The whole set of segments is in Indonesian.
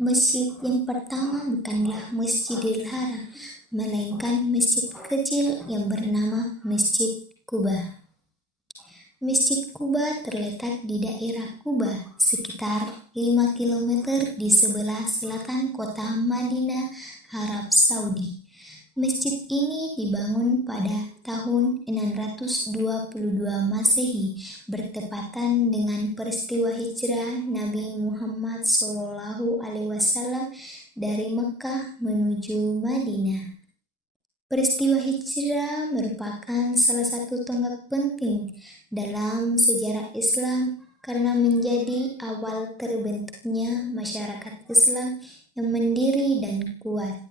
Masjid yang pertama bukanlah Masjidil Haram, melainkan masjid kecil yang bernama Masjid Quba. Masjid Quba terletak di daerah Quba, sekitar 5 km di sebelah selatan kota Madinah, Arab Saudi. Masjid ini dibangun pada tahun 622 Masehi, bertepatan dengan peristiwa hijrah Nabi Muhammad SAW dari Mekah menuju Madinah. Peristiwa hijrah merupakan salah satu tonggak penting dalam sejarah Islam karena menjadi awal terbentuknya masyarakat Islam yang mandiri dan kuat.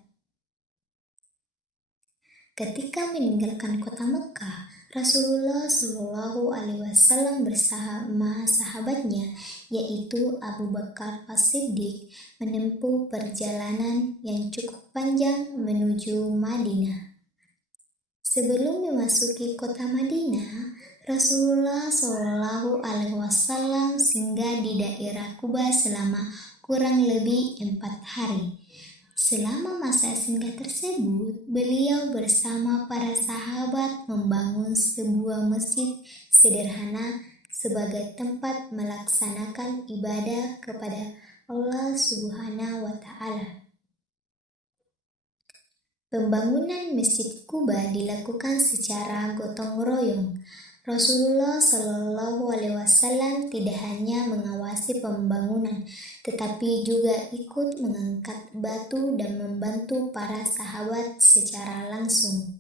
Ketika meninggalkan kota Mekah, Rasulullah SAW bersama sahabatnya, yaitu Abu Bakar As-Siddiq, menempuh perjalanan yang cukup panjang menuju Madinah. Sebelum memasuki kota Madinah, Rasulullah SAW singgah di daerah Quba selama kurang lebih 4 hari. Selama masa singgah tersebut, beliau bersama para sahabat membangun sebuah masjid sederhana sebagai tempat melaksanakan ibadah kepada Allah Subhanahu wa Ta'ala. Pembangunan Masjid Quba dilakukan secara gotong royong. Rasulullah SAW tidak hanya mengawasi pembangunan, tetapi juga ikut mengangkat batu dan membantu para sahabat secara langsung.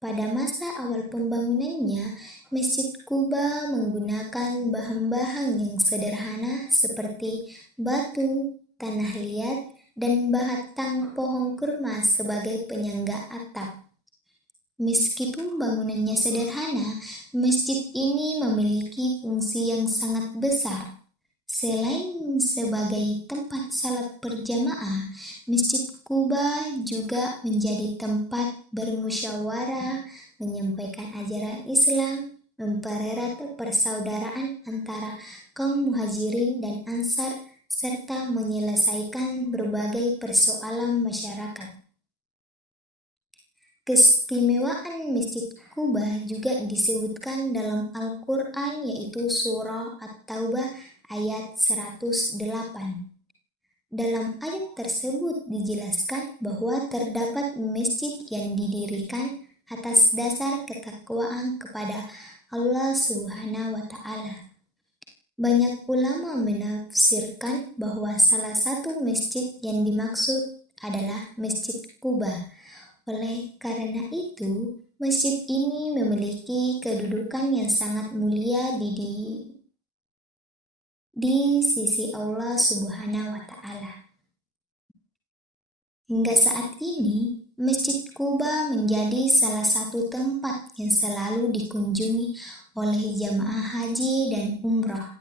Pada masa awal pembangunannya, Masjid Quba menggunakan bahan-bahan yang sederhana seperti batu, tanah liat, dan batang pohon kurma sebagai penyangga atap. Meskipun bangunannya sederhana, masjid ini memiliki fungsi yang sangat besar. Selain sebagai tempat salat berjamaah, Masjid Quba juga menjadi tempat bermusyawarah, menyampaikan ajaran Islam, mempererat persaudaraan antara kaum muhajirin dan ansar, serta menyelesaikan berbagai persoalan masyarakat. Keistimewaan Masjid Quba juga disebutkan dalam Al-Quran, yaitu surah At-Taubah ayat 108. Dalam ayat tersebut dijelaskan bahwa terdapat masjid yang didirikan atas dasar ketakwaan kepada Allah Subhanahu wa Ta'ala. Banyak ulama menafsirkan bahwa salah satu masjid yang dimaksud adalah Masjid Quba. Oleh karena itu, masjid ini memiliki kedudukan yang sangat mulia di sisi Allah Subhanahu wa Ta'ala. Hingga saat ini, Masjid Quba menjadi salah satu tempat yang selalu dikunjungi oleh jamaah haji dan umrah.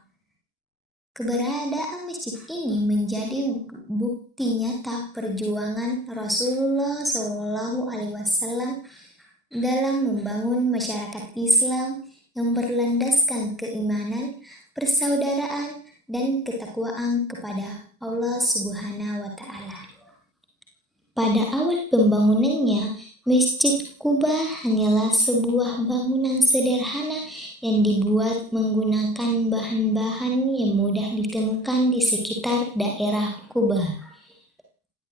Keberadaan masjid ini menjadi bukti nyata perjuangan Rasulullah SAW dalam membangun masyarakat Islam yang berlandaskan keimanan, persaudaraan, dan ketakwaan kepada Allah Subhanahu wa Ta'ala. Pada awal pembangunannya, Masjid Quba hanyalah sebuah bangunan sederhana yang dibuat menggunakan bahan-bahan yang mudah ditemukan di sekitar daerah Quba.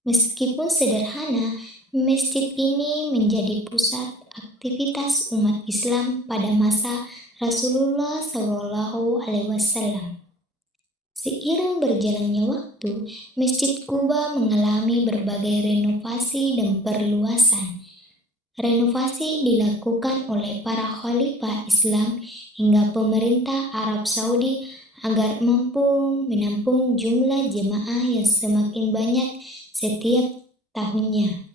Meskipun sederhana, masjid ini menjadi pusat aktivitas umat Islam pada masa Rasulullah SAW. Seiring berjalannya waktu, Masjid Quba mengalami berbagai renovasi dan perluasan. Renovasi dilakukan oleh para khalifah Islam hingga pemerintah Arab Saudi agar mampu menampung jumlah jemaah yang semakin banyak setiap tahunnya.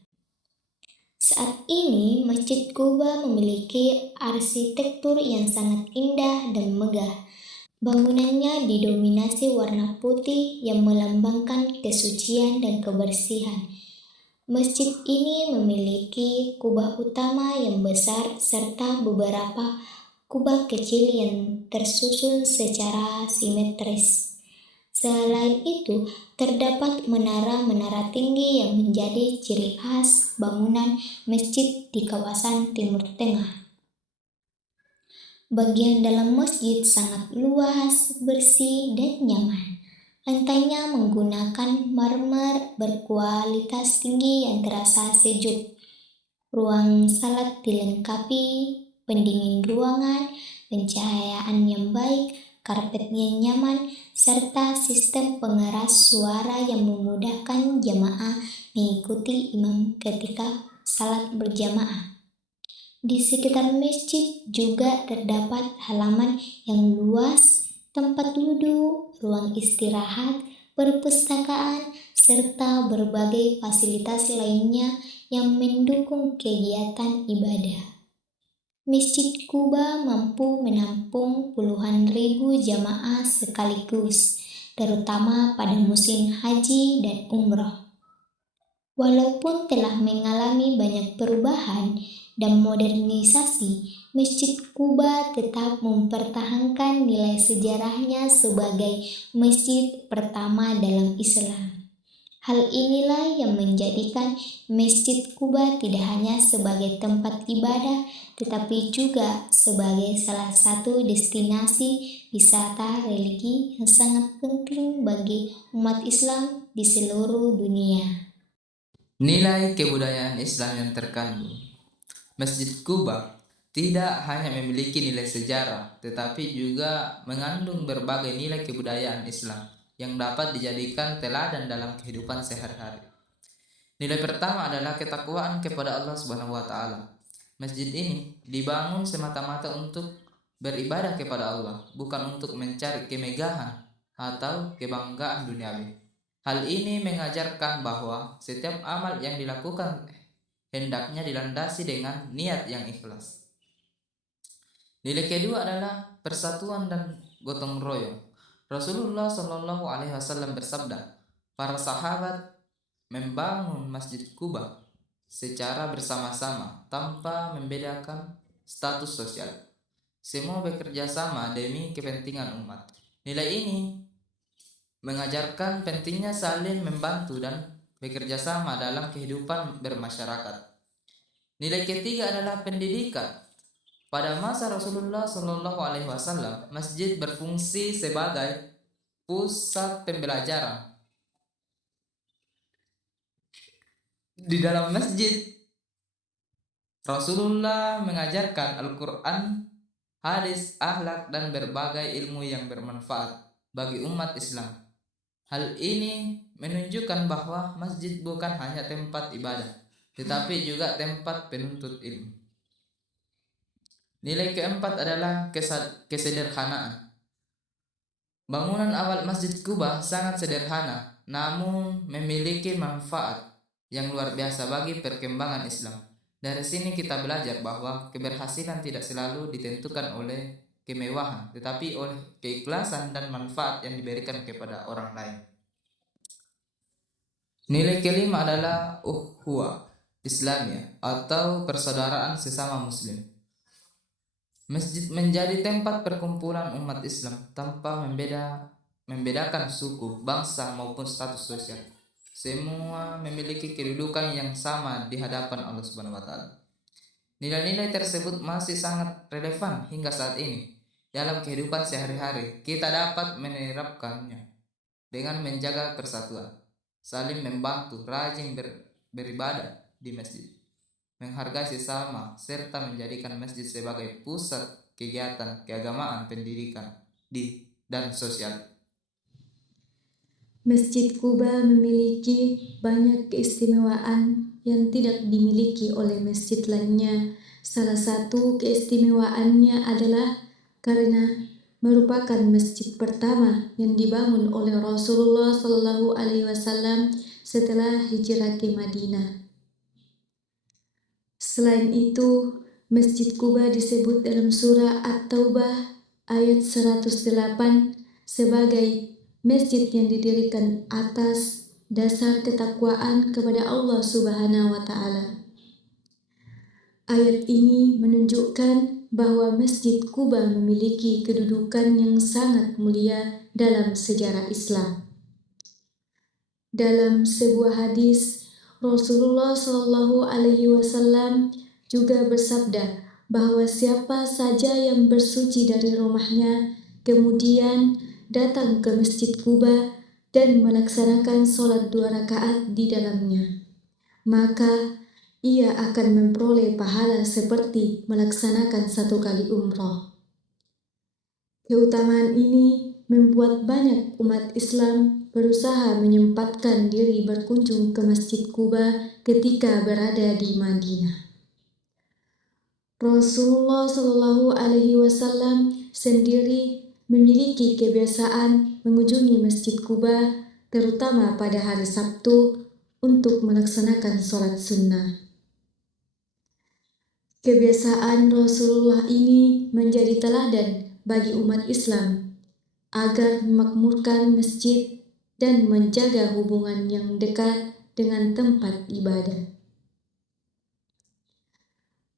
Saat ini, Masjid Quba memiliki arsitektur yang sangat indah dan megah. Bangunannya didominasi warna putih yang melambangkan kesucian dan kebersihan. Masjid ini memiliki kubah utama yang besar serta beberapa kubah kecil yang tersusun secara simetris. Selain itu, terdapat menara-menara tinggi yang menjadi ciri khas bangunan masjid di kawasan Timur Tengah. Bagian dalam masjid sangat luas, bersih, dan nyaman. Lantainya menggunakan marmer berkualitas tinggi yang terasa sejuk. Ruang salat dilengkapi pendingin ruangan, pencahayaan yang baik, karpet yang nyaman, serta sistem pengeras suara yang memudahkan jamaah mengikuti imam ketika salat berjamaah. Di sekitar masjid juga terdapat halaman yang luas, tempat duduk, ruang istirahat, perpustakaan, serta berbagai fasilitas lainnya yang mendukung kegiatan ibadah. Masjid Kuba mampu menampung puluhan ribu jamaah sekaligus, terutama pada musim haji dan umroh. Walaupun telah mengalami banyak perubahan dan modernisasi, Masjid Kuba tetap mempertahankan nilai sejarahnya sebagai masjid pertama dalam Islam. Hal inilah yang menjadikan Masjid Kuba tidak hanya sebagai tempat ibadah, tetapi juga sebagai salah satu destinasi wisata religi yang sangat penting bagi umat Islam di seluruh dunia. Nilai kebudayaan Islam yang terkandung. Masjid Kuba tidak hanya memiliki nilai sejarah, tetapi juga mengandung berbagai nilai kebudayaan Islam yang dapat dijadikan teladan dalam kehidupan sehari-hari. Nilai pertama adalah ketakwaan kepada Allah Subhanahu wa taala. Masjid ini dibangun semata-mata untuk beribadah kepada Allah, bukan untuk mencari kemegahan atau kebanggaan duniawi. Hal ini mengajarkan bahwa setiap amal yang dilakukan hendaknya dilandasi dengan niat yang ikhlas. Nilai kedua adalah persatuan dan gotong royong. Rasulullah Shallallahu Alaihi Wasallam bersabda, para sahabat membangun Masjid Kuba secara bersama-sama tanpa membedakan status sosial. Semua bekerja sama demi kepentingan umat. Nilai ini mengajarkan pentingnya saling membantu dan bekerja sama dalam kehidupan bermasyarakat. Nilai ketiga adalah pendidikan. Pada masa Rasulullah Shallallahu Alaihi Wasallam, masjid berfungsi sebagai pusat pembelajaran. Di dalam masjid, Rasulullah mengajarkan Al-Quran, hadis, akhlak, dan berbagai ilmu yang bermanfaat bagi umat Islam. Hal ini menunjukkan bahwa masjid bukan hanya tempat ibadah, tetapi juga tempat penuntut ilmu. Nilai keempat adalah kesederhanaan. Bangunan awal Masjid Kuba sangat sederhana, namun memiliki manfaat yang luar biasa bagi perkembangan Islam. Dari sini kita belajar bahwa keberhasilan tidak selalu ditentukan oleh kemewahan, tetapi oleh keikhlasan dan manfaat yang diberikan kepada orang lain. Nilai kelima adalah ukhuwah Islamiyah atau persaudaraan sesama muslim. Masjid menjadi tempat perkumpulan umat Islam tanpa membedakan suku, bangsa maupun status sosial. Semua memiliki kedudukan yang sama di hadapan Allah Subhanahu wa taala. Nilai-nilai tersebut masih sangat relevan hingga saat ini. Dalam kehidupan sehari-hari, kita dapat menerapkannya dengan menjaga persatuan, saling membantu, rajin beribadah di masjid, menghargai sesama, serta menjadikan masjid sebagai pusat kegiatan keagamaan, pendidikan, dan sosial. Masjid Kuba memiliki banyak keistimewaan yang tidak dimiliki oleh masjid lainnya. Salah satu keistimewaannya adalah karena merupakan masjid pertama yang dibangun oleh Rasulullah Shallallahu Alaihi Wasallam setelah hijrah ke Madinah. Selain itu, Masjid Kuba disebut dalam surah At-Taubah ayat 108 sebagai masjid yang didirikan atas dasar ketakwaan kepada Allah Subhanahu wa taala. Ayat ini menunjukkan bahwa Masjid Kuba memiliki kedudukan yang sangat mulia dalam sejarah Islam. Dalam sebuah hadis, Rasulullah Shallallahu Alaihi Wasallam juga bersabda bahwa siapa saja yang bersuci dari rumahnya, kemudian datang ke Masjid Kuba dan melaksanakan sholat 2 rakaat di dalamnya, maka ia akan memperoleh pahala seperti melaksanakan 1 kali umroh. Keutamaan ini membuat banyak umat Islam berusaha menyempatkan diri berkunjung ke Masjid Kuba ketika berada di Madinah. Rasulullah Shallallahu Alaihi Wasallam sendiri memiliki kebiasaan mengunjungi Masjid Kuba, terutama pada hari Sabtu, untuk melaksanakan sholat sunnah. Kebiasaan Rasulullah ini menjadi teladan bagi umat Islam agar memakmurkan masjid dan menjaga hubungan yang dekat dengan tempat ibadah.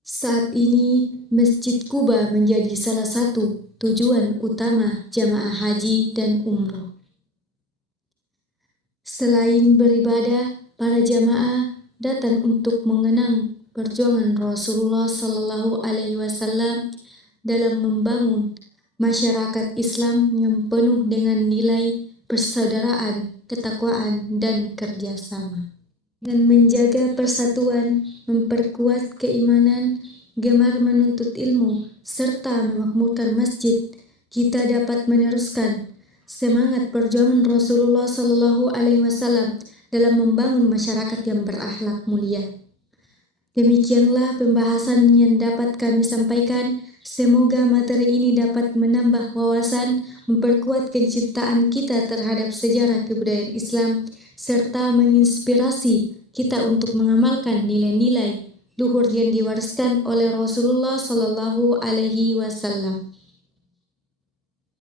Saat ini, Masjid Kuba menjadi salah satu tujuan utama jamaah haji dan umroh. Selain beribadah, para jamaah datang untuk mengenang perjuangan Rasulullah Shallallahu Alaihi Wasallam dalam membangun masyarakat Islam yang penuh dengan nilai persaudaraan, ketakwaan, dan kerjasama. Dan menjaga persatuan, memperkuat keimanan, gemar menuntut ilmu, serta memakmurkan masjid, kita dapat meneruskan semangat perjuangan Rasulullah Shallallahu Alaihi Wasallam dalam membangun masyarakat yang berakhlak mulia. Demikianlah pembahasan yang dapat kami sampaikan. Semoga materi ini dapat menambah wawasan, memperkuat kecintaan kita terhadap sejarah kebudayaan Islam, serta menginspirasi kita untuk mengamalkan nilai-nilai luhur yang diwariskan oleh Rasulullah Shallallahu Alaihi Wasallam.